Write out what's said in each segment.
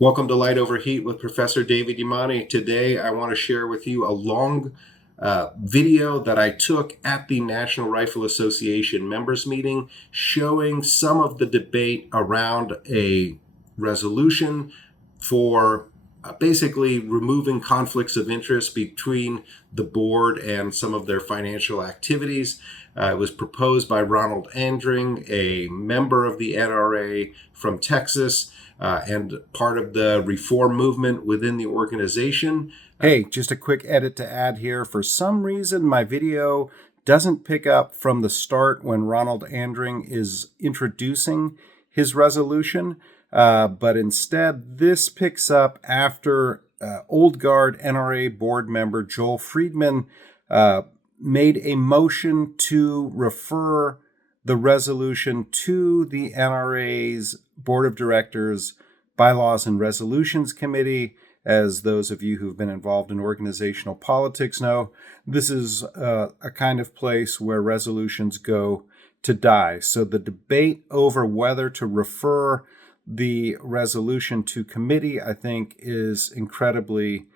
Welcome to Light Over Heat with Professor David Imani. Today I want to share with you a long video that I took at the National Rifle Association members meeting showing some of the debate around a resolution for basically removing conflicts of interest between the board and some of their financial activities. It was proposed by Ronald Andring, a member of the NRA from Texas, and part of the reform movement within the organization. Hey, just a quick edit to add here. For some reason, my video doesn't pick up from the start when Ronald Andring is introducing his resolution, but instead this picks up after old guard NRA board member Joel Friedman made a motion to refer the resolution to the NRA's Board of Directors Bylaws and Resolutions Committee. As those of you who've been involved in organizational politics know, this is a kind of place where resolutions go to die. So the debate over whether to refer the resolution to committee, I think, is incredibly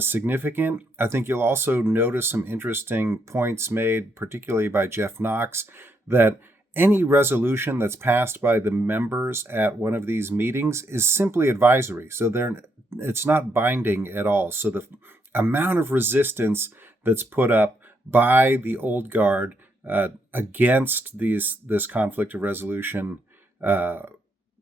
significant. I think you'll also notice some interesting points made, particularly by Jeff Knox, that any resolution that's passed by the members at one of these meetings is simply advisory. So it's not binding at all. So the amount of resistance that's put up by the old guard against this conflict of resolution,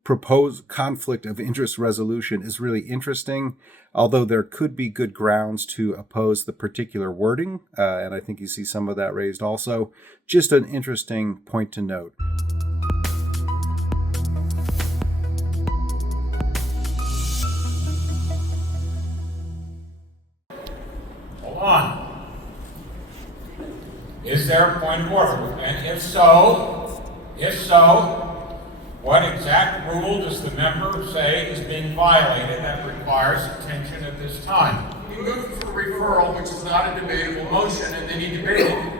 proposed conflict of interest resolution is really interesting, although there could be good grounds to oppose the particular wording, and I think you see some of that raised also. Just an interesting point to note. Hold on. Is there a point of order? And if so, what exact rule does the member say is being violated that requires attention at this time? He moved for referral, which is not a debatable motion, and then he debated it.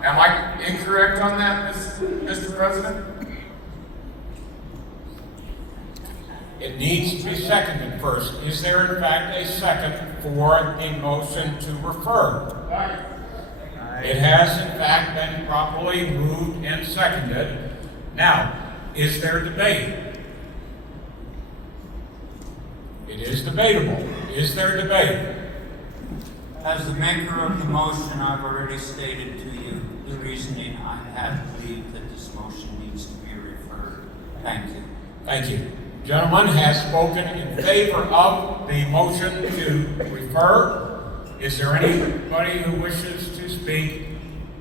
Am I incorrect on that, Mr. President? It needs to be seconded first. Is there in fact a second for a motion to refer? It has in fact been properly moved and seconded. Now, is there debate? It is debatable. Is there debate? As the maker of the motion, I've already stated to you the reasoning I have believed that this motion needs to be referred. Thank you. Thank you. Gentleman has spoken in favor of the motion to refer. Is there anybody who wishes to speak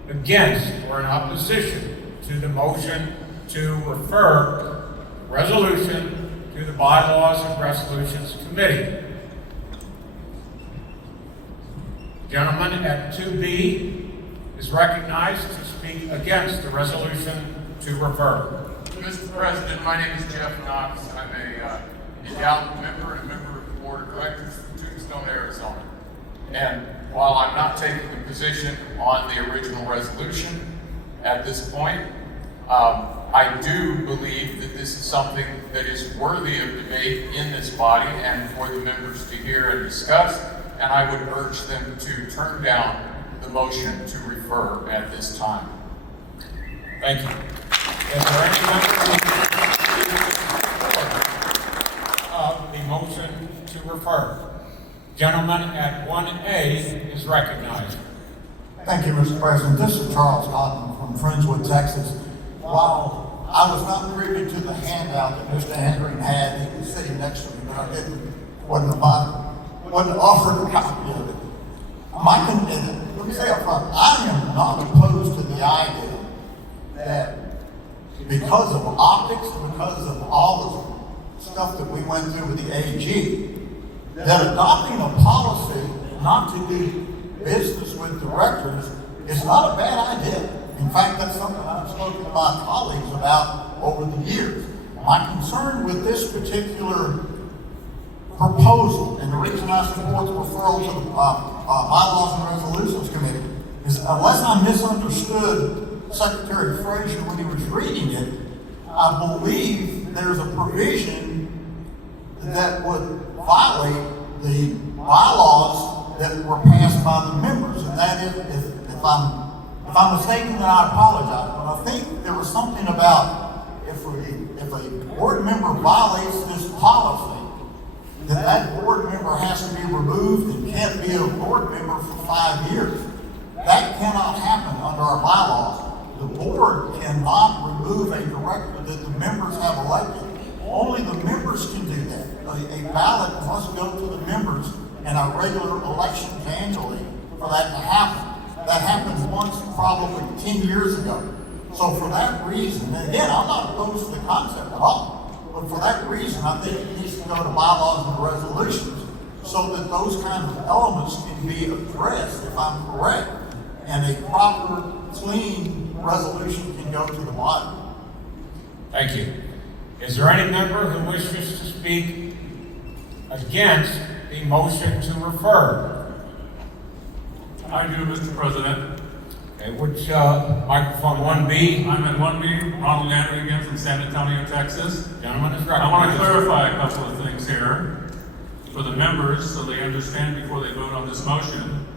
against or in opposition to the motion to refer resolution to the Bylaws and Resolutions Committee? Gentleman at 2B is recognized to speak against the resolution to refer. Mr. President, my name is Jeff Knox. I'm a endowment member and a member of the Board of Directors for Tombstone, Arizona. And while I'm not taking a position on the original resolution at this point, I do believe that this is something that is worthy of debate in this body and for the members to hear and discuss, and I would urge them to turn down the motion to refer at this time. Thank you. Is there any member of the motion to refer? Gentleman at 1A is recognized. Thank you, Mr. President. This is Charles Cotton from Friendswood, Texas. While I was not privy to the handout that Mr. Andring had, he was sitting next to me, but I wasn't offered a copy of it. Let me say up front, I am not opposed to the idea that because of optics, because of all the stuff that we went through with the AG, that adopting a policy not to do business with directors is not a bad idea. In fact, that's something I've spoken to my colleagues about over the years. My concern with this particular proposal, and the reason I support the referral to the Bylaws and Resolutions Committee, is unless I misunderstood Secretary Frazier when he was reading it, I believe there's a provision that would violate the bylaws that were passed by the members. And that is, if I'm mistaken, then I apologize. But I think there was something about if a board member violates this policy, then that board member has to be removed and can't be a board member for 5 years. That cannot happen under our bylaws. The board cannot remove a director that the members have elected. Only the members can do that. A ballot must go to the members in our regular elections annually for that to happen. That happened once probably 10 years ago. So for that reason, and again, I'm not opposed to the concept at all, but for that reason, I think it needs to go to bylaws and resolutions so that those kind of elements can be addressed, if I'm correct, and a proper, clean resolution can go to the body. Thank you. Is there any member who wishes to speak against the motion to refer? I do, Mr. President. Okay, which microphone 1B? I'm in 1B, Ronald Andring again from San Antonio, Texas. Gentleman is I want to recognized. clarify a couple of things here for the members so they understand before they vote on this motion.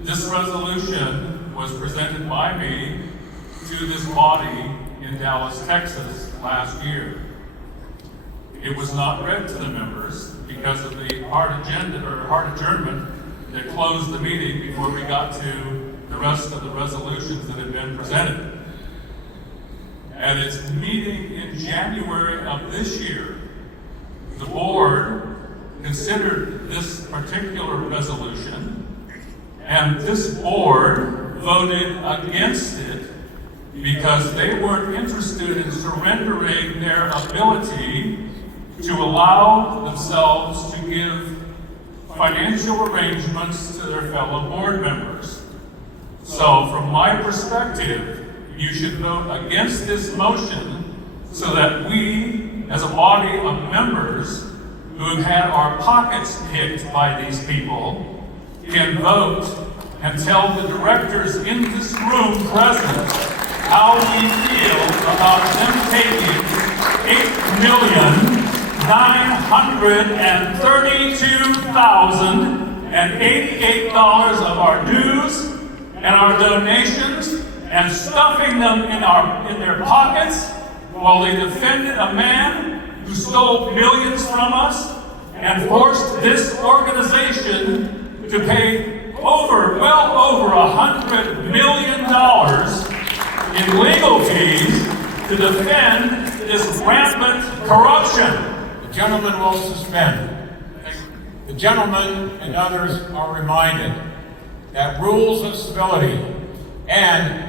This resolution was presented by me to this body in Dallas, Texas last year. It was not read to the members because of the hard adjournment that closed the meeting before we got to the rest of the resolutions that had been presented. At its meeting in January of this year, the board considered this particular resolution, and this board voted against it because they weren't interested in surrendering their ability to allow themselves to give financial arrangements to their fellow board members. So from my perspective, you should vote against this motion so that we, as a body of members who have had our pockets picked by these people, can vote and tell the directors in this room present how we feel about them taking $8,932,088 of our dues and our donations and stuffing them in their pockets while they defended a man who stole millions from us and forced this organization to pay well over $100 million in legal fees to defend this rampant corruption. The gentleman will suspend. The gentleman and others are reminded that rules of civility and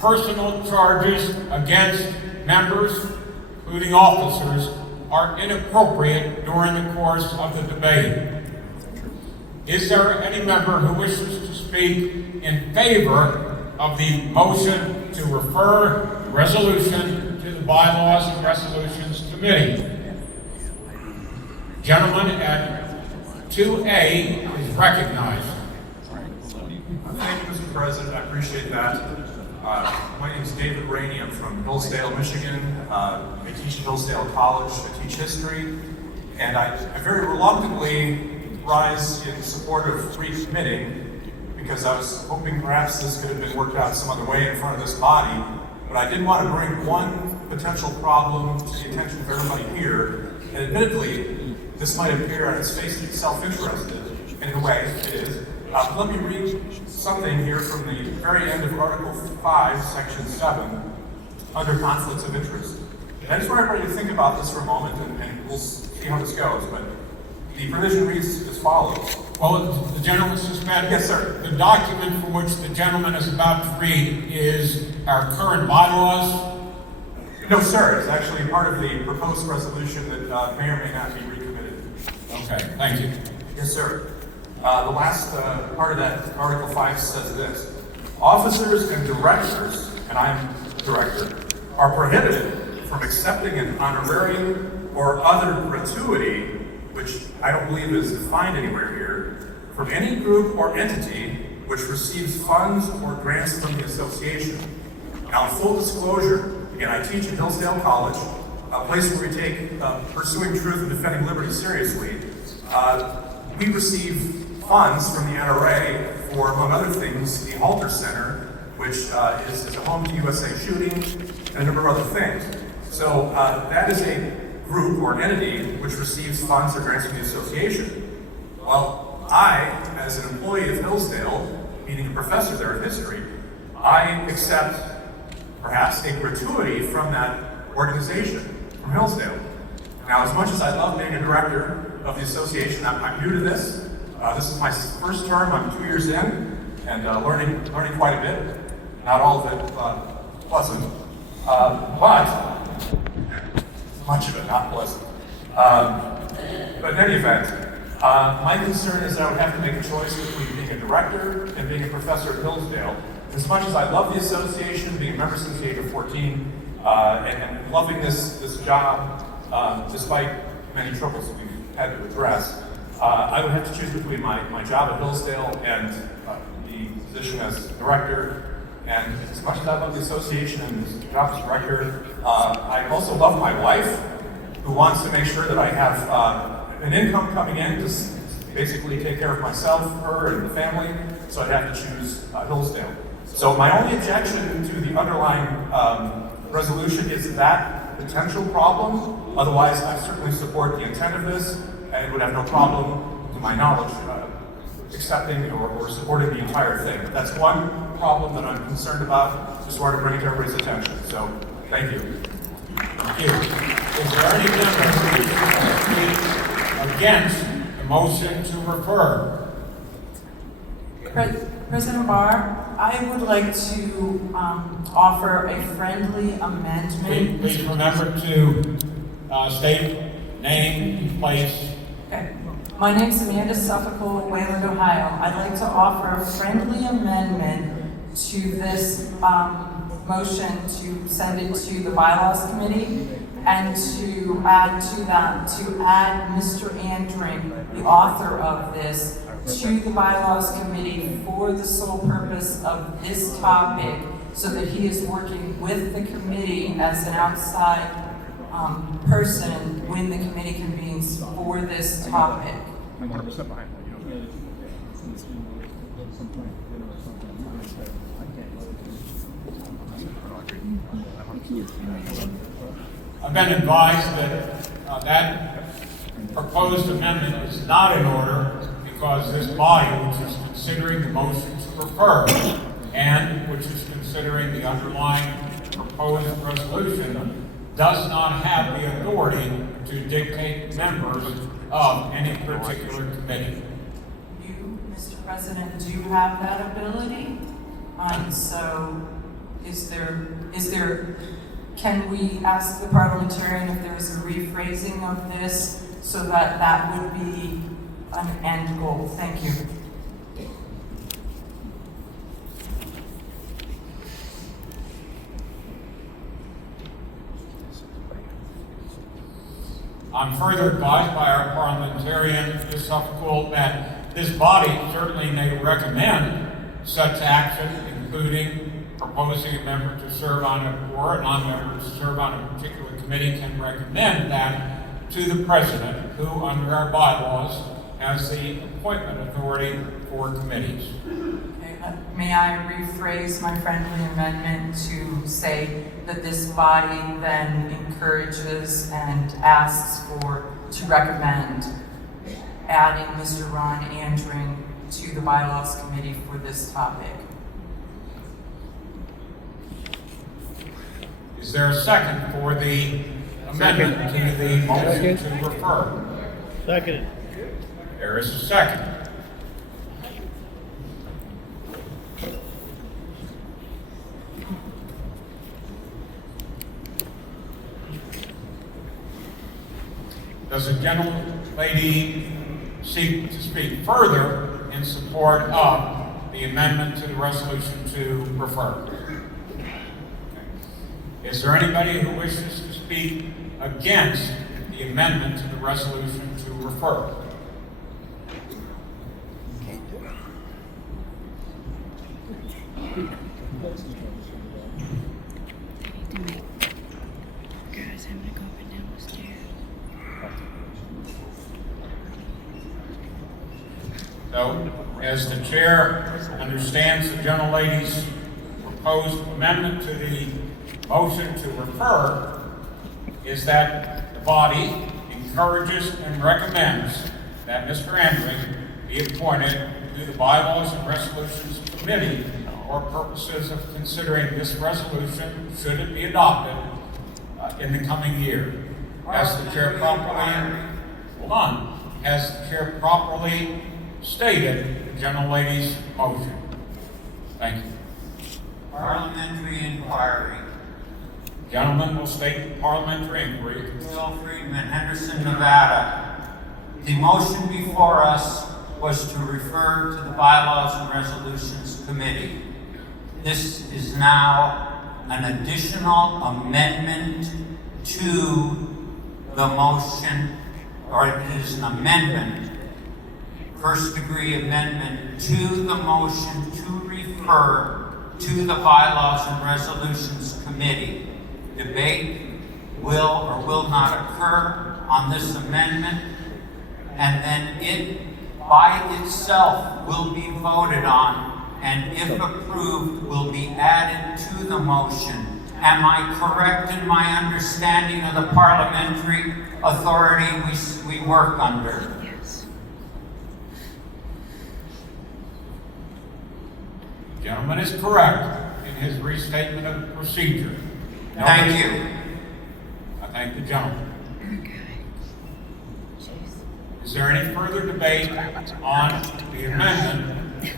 personal charges against members, including officers, are inappropriate during the course of the debate. Is there any member who wishes to speak in favor of the motion to refer resolution to the Bylaws and Resolutions Committee? Gentleman at 2A is recognized. Thank you, Mr. President. I appreciate that. My name is David Rainey. I'm from Hillsdale, Michigan. I teach at Hillsdale College. I teach history. And I very reluctantly rise in support of recommitting because I was hoping perhaps this could have been worked out some other way in front of this body. But I did want to bring one potential problem to the attention of everybody here. And admittedly, this might appear on its face to be self-interested, and in a way it is. Let me read something here from the very end of Article 5, Section 7, under conflicts of interest. And I just want everybody to think about this for a moment, and we'll see how this goes. But the provision reads as follows. Well, the gentleman suspended. Yes, sir. The document from which the gentleman is about to read is our current bylaws. No, sir. It's actually part of the proposed resolution that may or may not be recommitted. Okay, thank you. Yes, sir. The last part of that Article 5 says this. Officers and directors, and I'm director, are prohibited from accepting an honorarium or other gratuity, which I don't believe is defined anywhere here, from any group or entity which receives funds or grants from the association. Now, in full disclosure, again, I teach at Hillsdale College. a place where we take pursuing truth and defending liberty seriously, we receive funds from the NRA for, among other things, the Halter Center, which is a home to USA Shooting, and a number of other things. So that is a group or an entity which receives funds or grants from the association. Well, I, as an employee of Hillsdale, meaning a professor there of history, I accept perhaps a gratuity from that organization, from Hillsdale. Now, as much as I love being a director of the association, I'm new to this. This is my first term. I'm 2 years in, and learning quite a bit. Not all of it pleasant, but much of it not pleasant. But in any event, my concern is that I would have to make a choice between being a director and being a professor at Hillsdale. As much as I love the association, being a member since the age of 14, and loving this job, despite many troubles that we've had to address, I would have to choose between my job at Hillsdale and the position as director. And as much as I love the association and this job as director, I also love my wife, who wants to make sure that I have an income coming in to basically take care of myself, her, and the family. So I'd have to choose Hillsdale. So my only objection to the underlying resolution is that potential problem. Otherwise, I certainly support the intent of this, and would have no problem, to my knowledge, accepting or supporting the entire thing. But that's one problem that I'm concerned about. Just wanted to bring it to everybody's attention. So, thank you. Thank you. Is there any member who speak against the motion to refer? President Barr, I would like to offer a friendly amendment. Please remember to state name, place. Okay. My name is Amanda Suffolk, Wayland, Ohio. I'd like to offer a friendly amendment to this motion to send it to the bylaws committee and to add Mr. Andring, the author of this, to the bylaws committee for the sole purpose of this topic, so that he is working with the committee as an outside person when the committee convenes for this topic. I'm 100% behind I've been advised that that proposed amendment is not in order because this body, which is considering the motion to refer and which is considering the underlying proposed resolution, does not have the authority to dictate members of any particular committee. You, Mr. President, do have that ability. So can we ask the parliamentarian if there's a rephrasing of this so that that would be an end goal? Thank you. I'm further advised by our parliamentarian, Ms. Suffolk, that this body certainly may recommend such action, including proposing a member to serve on or a non-member to serve on a particular committee can recommend that to the president, who under our bylaws has the appointment authority for committees. Okay, may I rephrase my friendly amendment to say that this body then encourages and asks to recommend adding Mr. Ron Andring to the bylaws committee for this topic? Is there a second for the amendment to the motion to refer? Second. There is a second. Does the gentlelady seek to speak further in support of the amendment to the resolution to refer? Is there anybody who wishes to speak against the amendment to the resolution to refer? Guys, I'm gonna go up and So, as the chair understands the gentlelady's proposed amendment to the motion to refer, is that the body encourages and recommends that Mr. Andring be appointed to the Bylaws and Resolutions Committee for purposes of considering this resolution, should it be adopted, in the coming year. As the chair properly stated the gentlelady's motion. Thank you. Parliamentary inquiry. Gentlemen will state the parliamentary inquiry. Bill Friedman, Henderson, Nevada. The motion before us was to refer to the Bylaws and Resolutions Committee. This is now an additional amendment to the motion, or it is an amendment, first degree amendment to the motion to refer to the Bylaws and Resolutions Committee. Debate will or will not occur on this amendment, and then it by itself will be voted on, and if approved, will be added to the motion. Am I correct in my understanding of the parliamentary authority we work under? Yes. The gentleman is correct in his restatement of the procedure. Thank you. I thank the gentleman. Okay. Is there any further debate on the amendment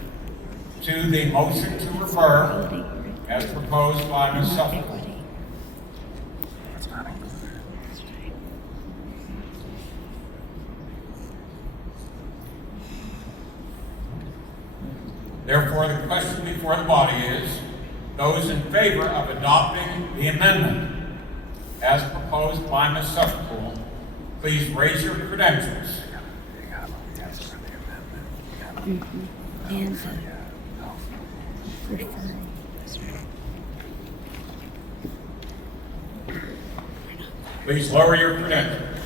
to the motion to refer as proposed by Ms. Suffolk? Therefore, the question before the body is, those in favor of adopting the amendment as proposed by Ms. Suffolk, please raise your credentials. And referring. Please lower your credentials.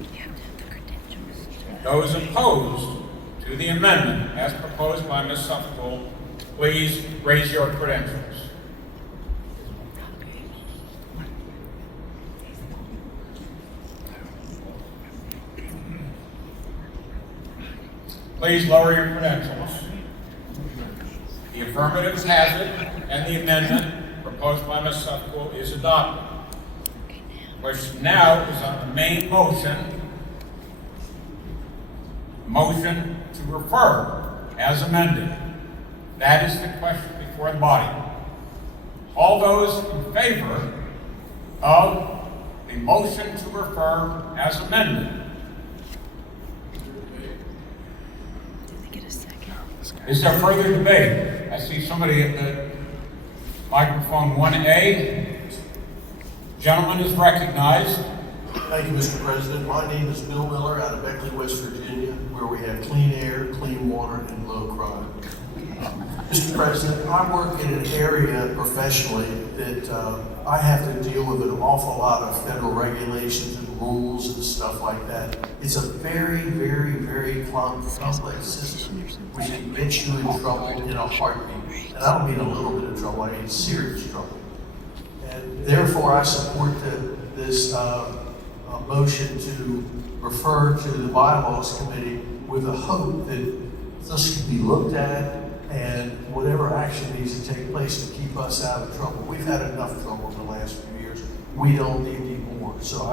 You have to have the credentials. Those opposed to the amendment as proposed by Ms. Suffolk, please raise your credentials. Please lower your credentials. The affirmative has it, and the amendment proposed by Ms. Suffolk is adopted. Question now is on the main motion to refer as amended. That is the question before the body. All those in favor of the motion to refer as amended? Did they get a second? Is there further debate? I see somebody at the microphone 1A. Gentleman is recognized. Thank you, Mr. President. My name is Bill Miller out of Beckley, West Virginia, where we have clean air, clean water, and low crime. Mr. President, I work in an area professionally that I have to deal with an awful lot of federal regulations and rules and stuff like that. It's a very, very, very complex system which can get you in trouble in a heartbeat. And I don't mean a little bit of trouble, I mean serious trouble. And therefore, I support this motion to refer to the Bylaws Committee with a hope that this can be looked at and whatever action needs to take place to keep us out of trouble. We've had enough trouble in the last few years. We don't need any more. So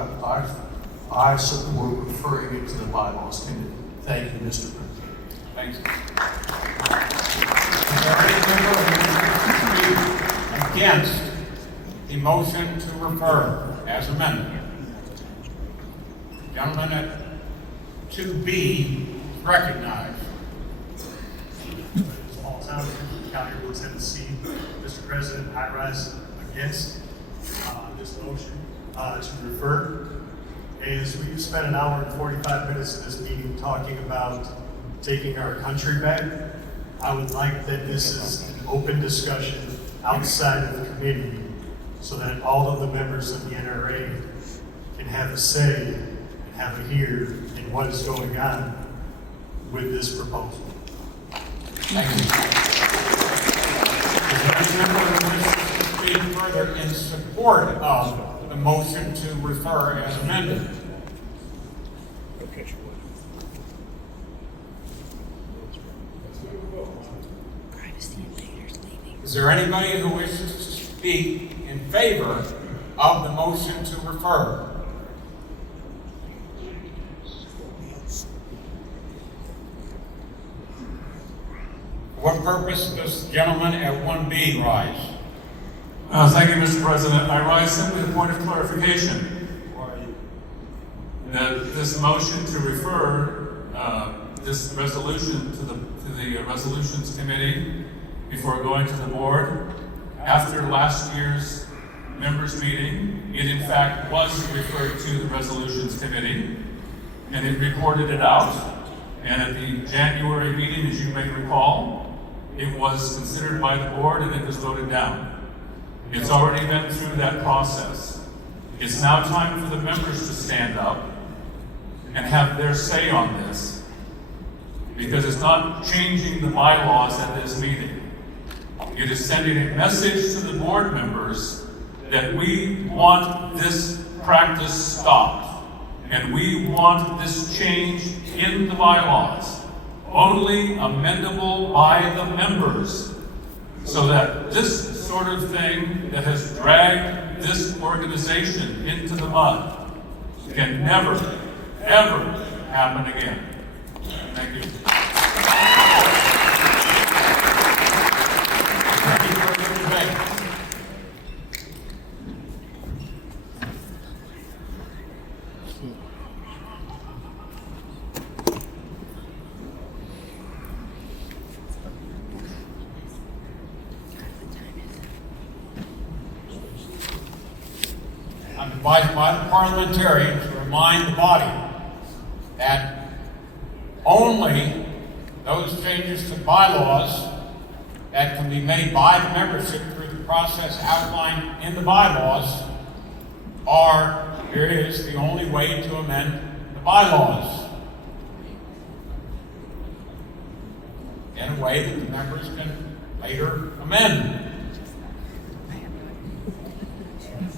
I support referring it to the Bylaws Committee. Thank you, Mr. President. Thanks. Is there any member who wishes to speak against the motion to refer as amended? Gentleman at 2B is recognized. Small town, County Road, Tennessee. Mr. President, I rise against this motion to refer. As we spent an hour and 45 minutes in this meeting talking about taking our country back, I would like that this is an open discussion outside of the committee so that all of the members of the NRA can have a say and have a hear in what is going on with this proposal. Thank you. Is there any member who wishes to speak further in support of the motion to refer as amended? Privacy invaders leaving. Is there anybody who wishes to speak in favor of the motion to refer? For what purpose does the gentleman at 1B rise? Thank you, Mr. President. I rise simply a point of clarification. That this motion to refer this resolution to the Resolutions Committee before going to the board, after last year's members' meeting, it in fact was referred to the Resolutions Committee, and it reported it out. And at the January meeting, as you may recall, it was considered by the board and it was voted down. It's already been through that process. It's now time for the members to stand up and have their say on this, because it's not changing the bylaws at this meeting. It is sending a message to the board members that we want this practice stopped, and we want this change in the bylaws, only amendable by the members, so that this sort of thing that has dragged this organization into the mud can never, ever happen again. Thank you. Any further debate? I'm advised by the parliamentarian to remind the body that only those changes to bylaws that can be made by the membership through the process outlined in the bylaws is the only way to amend the bylaws in a way that the members can later amend.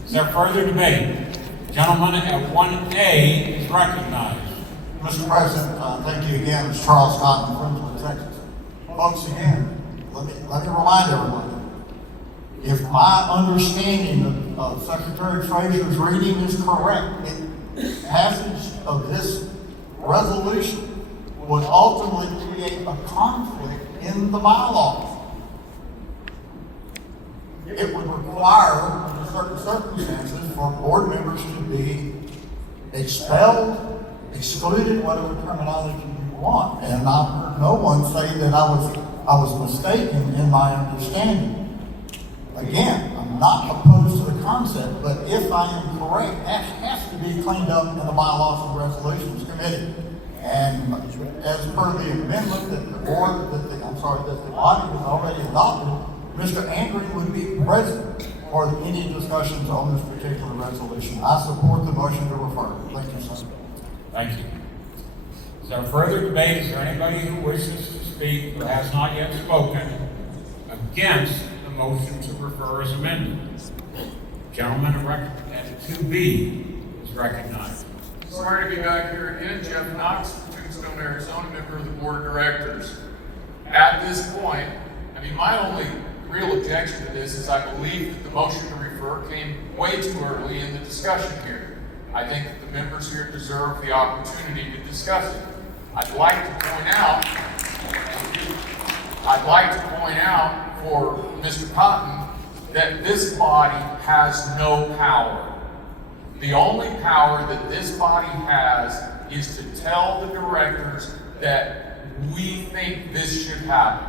Is there further debate? Gentleman at 1A is recognized. Mr. President, thank you again. It's Charles Cotton from Friendswood, Texas. Folks, again, let me remind everyone, if my understanding of Secretary Frazier's reading is correct, the passage of this resolution would ultimately create a conflict in the bylaws. It would require, under certain circumstances, for board members to be expelled, excluded, whatever terminology you want. And I've heard no one say that I was mistaken in my understanding. Again, I'm not opposed to the concept, but if I am correct, that has to be cleaned up in the bylaws and resolutions committee. And as per the amendment that the board, that the body has already adopted, Mr. Andring would be present for any discussions on this particular resolution. I support the motion to refer. Thank you, sir. Thank you. Is there further debate? Is there anybody who wishes to speak who has not yet spoken against the motion to refer as amended? Gentleman at 2B is recognized. Sorry to be back here again. Jeff Knox, Tombstone, Arizona, member of the board of directors. At this point, my only real objection to this is I believe that the motion to refer came way too early in the discussion here. I think that the members here deserve the opportunity to discuss it. I'd like to point out for Mr. Cotton that this body has no power. The only power that this body has is to tell the directors that we think this should happen.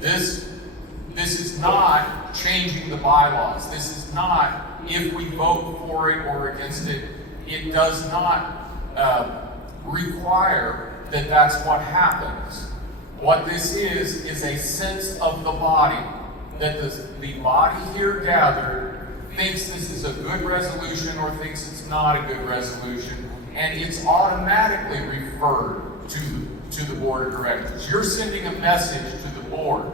This is not changing the bylaws. This is not if we vote for it or against it. It does not require that that's what happens. What this is a sense of the body, that the body here gathered thinks this is a good resolution or thinks it's not a good resolution, and it's automatically referred to the board board of directors. You're sending a message to the board.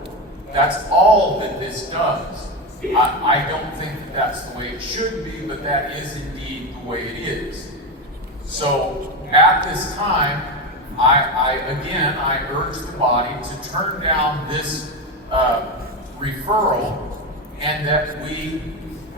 That's all that this does. I don't think that's the way it should be, but that is indeed the way it is. So at this time, I urge the body to turn down this referral, and that we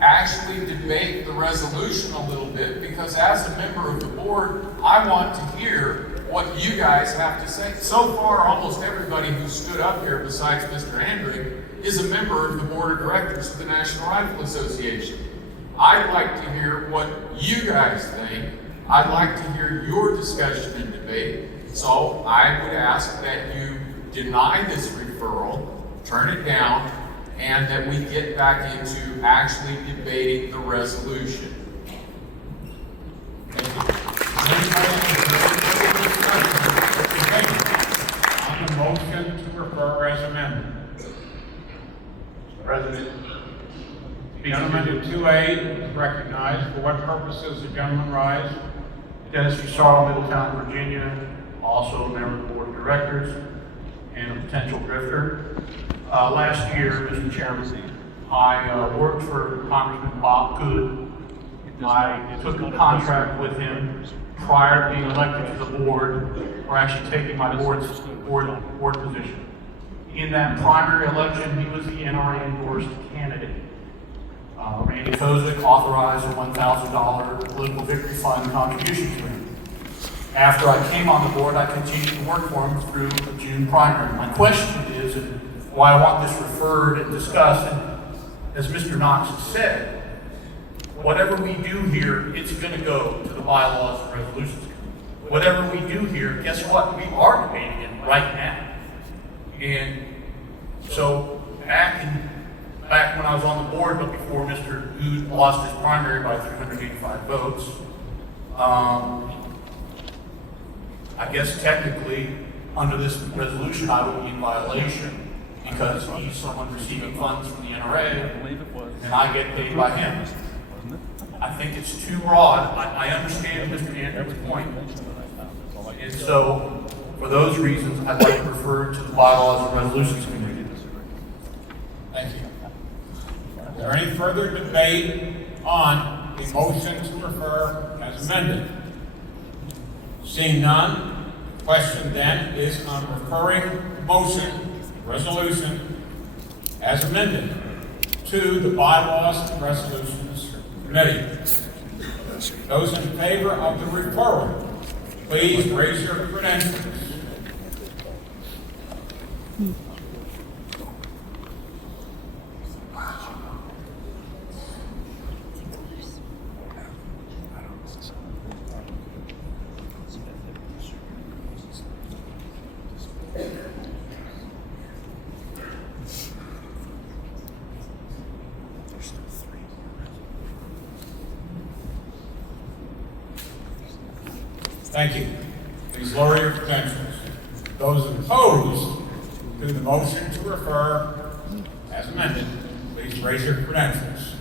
actually debate the resolution a little bit, because as a member of the board, I want to hear what you guys have to say. So far, almost everybody who stood up here besides Mr. Andring is a member of the board of directors of the National Rifle Association. I'd like to hear what you guys think. I'd like to hear your discussion and debate. So I would ask that you deny this referral, turn it down, and that we get back into actually debating the resolution. On the motion to refer as amended. Mr. President. The gentleman in 2A is recognized. For what purpose does the gentleman rise? Dennis Fusaro, Middletown, Virginia, also a member of the board of directors and a potential drifter. Last year, Mr. Chairman, I worked for Congressman Bob Good. I took a contract with him prior to being elected to the board, or actually taking my board position. In that primary election, he was the NRA endorsed candidate. Randy Kozik authorized a $1,000 political victory fund contribution to him. After I came on the board, I continued to work for him through the June primary. My question is, and why I want this referred and discussed, and as Mr. Knox has said, whatever we do here, it's going to go to the bylaws and resolutions committee. Whatever we do here, guess what? We are debating it right now. And so back when I was on the board, but before Mr. Good lost his primary by 385 votes, I guess technically under this resolution I would be in violation because he's someone receiving funds from the NRA and I get paid by him. I think it's too broad. I understand Mr. Andrew's point. And so for those reasons, I'd like to refer to the bylaws and resolutions committee. Thank you. Is there any further debate on the motion to refer as amended? Seeing none, the question then is on referring the motion, resolution, as amended to the bylaws and resolutions committee. Those in favor of the referral, please raise your credentials. Thank you. Please lower your credentials. Those opposed to the motion to refer as amended, please raise your credentials.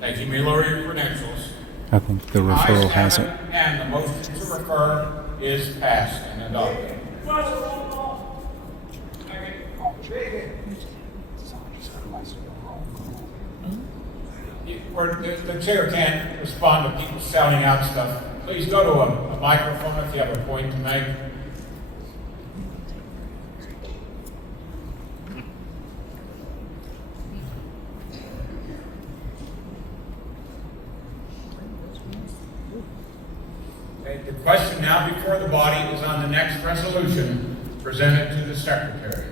Thank you. You may lower your credentials. I think the referral hasn't. And the motion to refer is passed and adopted. The chair can't respond to people shouting out stuff. Please go to a microphone if you have a point to make. The question now before the body is on the next resolution presented to the secretary.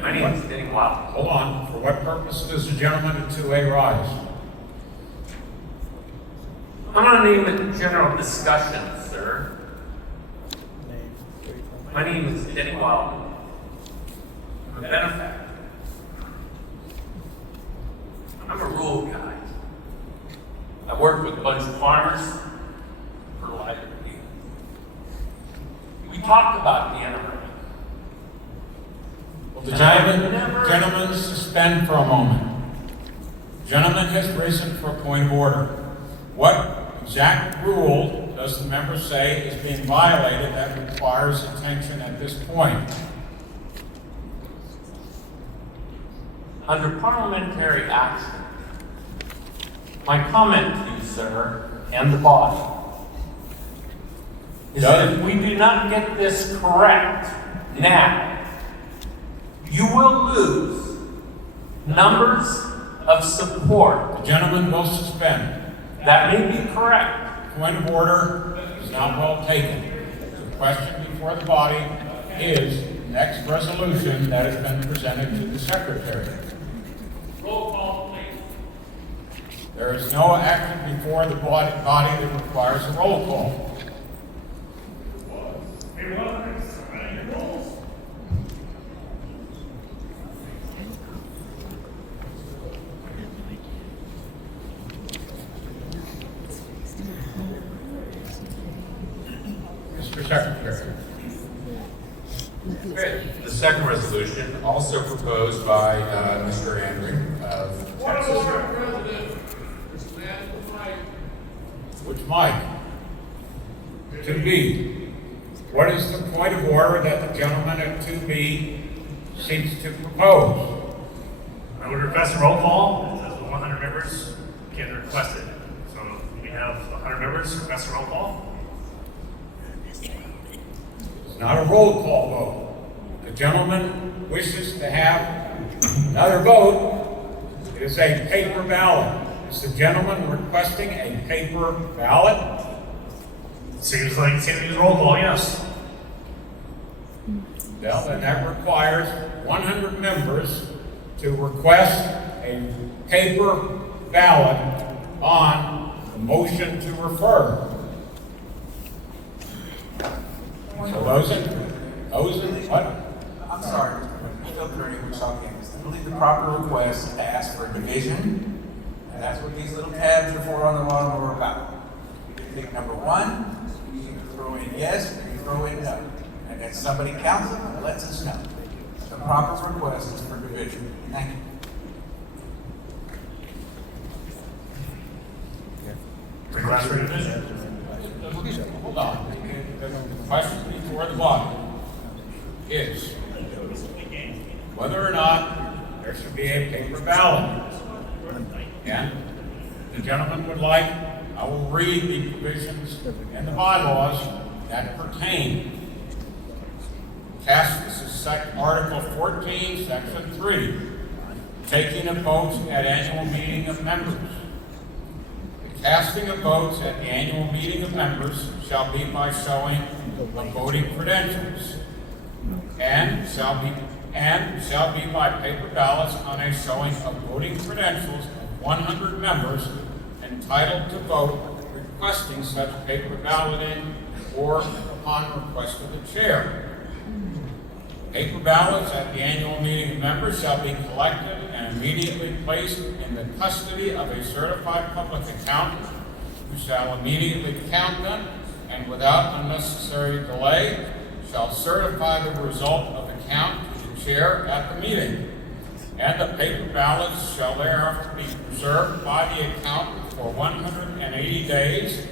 My name is Denny Wow. Hold on. For what purpose does the gentleman in 2A rise? I'm going to name it general discussion, sir. My name is Denny Wow. benefactor. I'm a rural guy. I worked with a bunch of farmers for a livelihood. We talked about the NRA. Well, the gentleman suspend for a moment. The gentleman has risen for a point of order. What exact rule does the member say is being violated that requires attention at this point? Under parliamentary action, my comment to you, sir, and the body, is that if we do not get this correct now, you will lose numbers of support. The gentleman will suspend. That may be correct. Point of order is not well taken. The question before the body is the next resolution that has been presented to the secretary. Roll call, please. There is no action before the body that requires a roll call. Mr. Secretary. The second resolution, also proposed by Mr. Andring of Texas. Which mic? To B. What is the point of order that the gentleman at 2B seeks to propose? I would request a roll call. It says 100 members can request it. So we have 100 members request a roll call. It's not a roll call vote. The gentleman wishes to have another vote. It is a paper ballot. Is the gentleman requesting a paper ballot? Seems like a roll call, yes. Well, then that requires 100 members to request a paper ballot on the motion to refer. So those in what? I'm sorry, Mr. Attorney, we're talking. I believe the proper request is to ask for a division, and that's what these little tabs are for on the bottom of our ballot. You can pick number 1, you can throw in yes, or you throw in no. And then somebody counts them and lets us know. The proper request is for division. Thank you. Request for division. Hold on. The question before the body is whether or not there should be a paper ballot. And the gentleman would like, I will read the provisions in the bylaws that pertain. This is Article 14, Section 3, taking of votes at annual meeting of members. The casting of votes at the annual meeting of members shall be by showing of voting credentials, and shall be by paper ballots on a showing of voting credentials of 100 members entitled to vote, requesting such paper balloting or upon request of the chair. Paper ballots at the annual meeting of members shall be collected and immediately placed in the custody of a certified public accountant, who shall immediately count them and without unnecessary delay shall certify the result of the count to the chair at the meeting. And the paper ballots shall thereafter be preserved by the accountant for 180 days,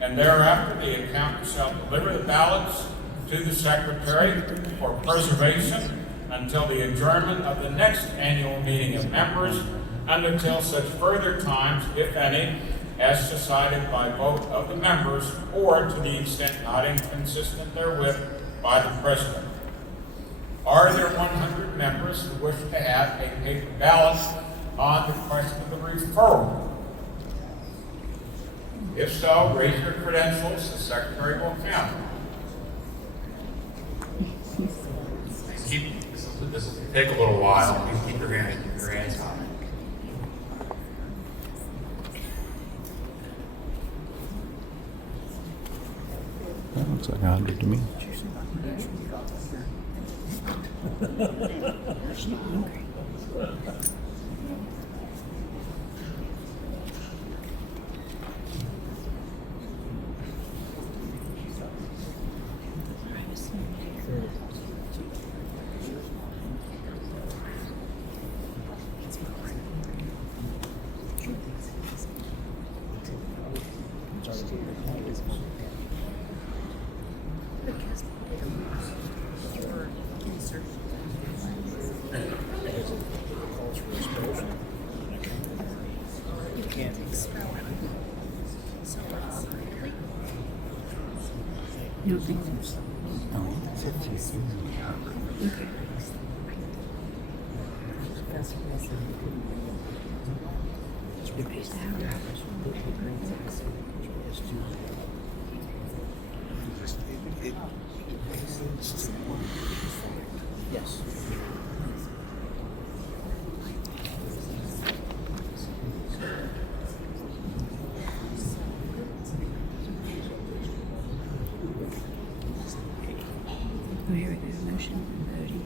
and thereafter the accountant shall deliver the ballots to the secretary for preservation until the adjournment of the next annual meeting of members and until such further times, if any, as decided by vote of the members or to the extent not inconsistent therewith by the president. Are there 100 members who wish to have a paper ballot on the question of the referral? If so, raise your credentials, the secretary will count. This will take a little while. Please keep your hands high. That looks like 100 to me. You don't think so? Okay. Yes. Oh, here we go. Motion voting.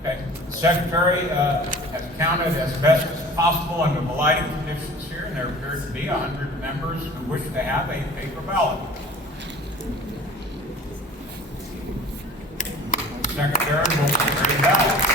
Okay, the secretary has counted as best as possible under the lighting conditions here, and there appears to be 100 members who wish to have a paper ballot. The secretary will carry the ballot.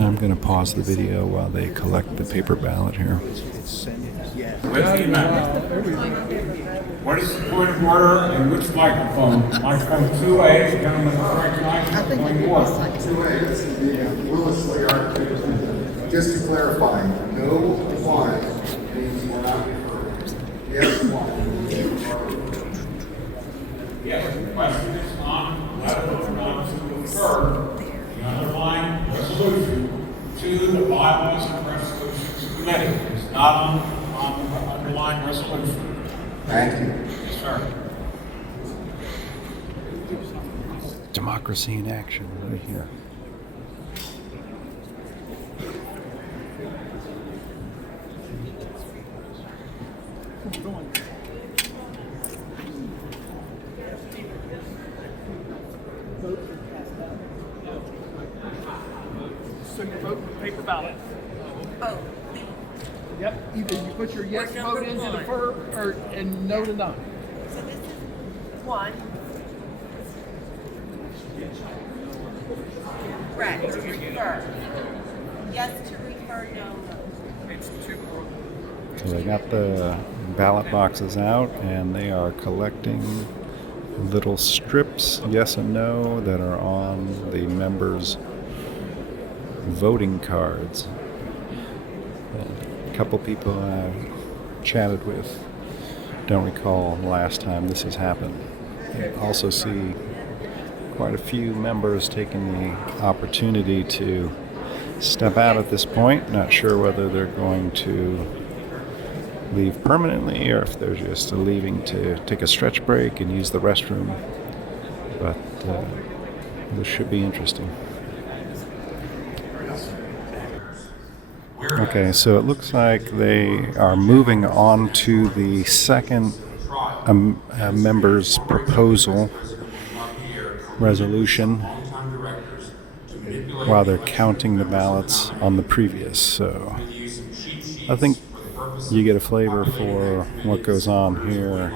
I'm going to pause the video while they collect the paper ballot here. With the amendment. What is the point of order and which microphone? Microphone 2A, the gentleman recognized as point of order. 2A, this is the Willis Layard case. Just to clarify, no why means we're not referring. Yes, why. Yes, the question is on whether or not to refer the underlying resolution to the bylaws and resolutions committee. It's not on the underlying resolution. Thank you. Yes, sir. Democracy in action right here. So you vote with paper ballot. Oh. Yep. Either you put your yes vote in to defer or and no to none. So this is one. Right, to refer. Yes to refer, no. It's two. So they got the ballot boxes out and they are collecting little strips, yes and no, that are on the members' voting cards. A couple people I chatted with don't recall the last time this has happened. I also see quite a few members taking the opportunity to step out at this point. Not sure whether they're going to leave permanently or if they're just leaving to take a stretch break and use the restroom. But this should be interesting. Okay, so it looks like they are moving on to the second member's proposal resolution while they're counting the ballots on the previous. So I think you get a flavor for what goes on here.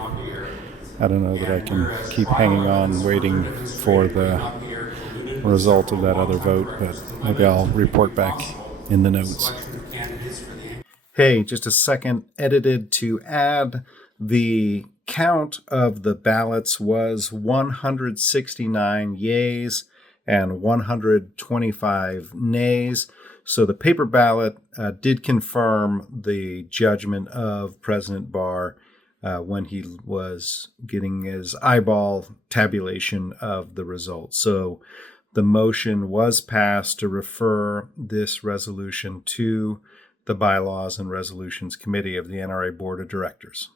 I don't know that I can keep hanging on waiting for the result of that other vote, but maybe I'll report back in the notes. Hey, just a second, edited to add. The count of the ballots was 169 yeas and 125 nays. So the paper ballot did confirm the judgment of President Barr when he was getting his eyeball tabulation of the results. So the motion was passed to refer this resolution to the Bylaws and Resolutions Committee of the NRA Board of Directors.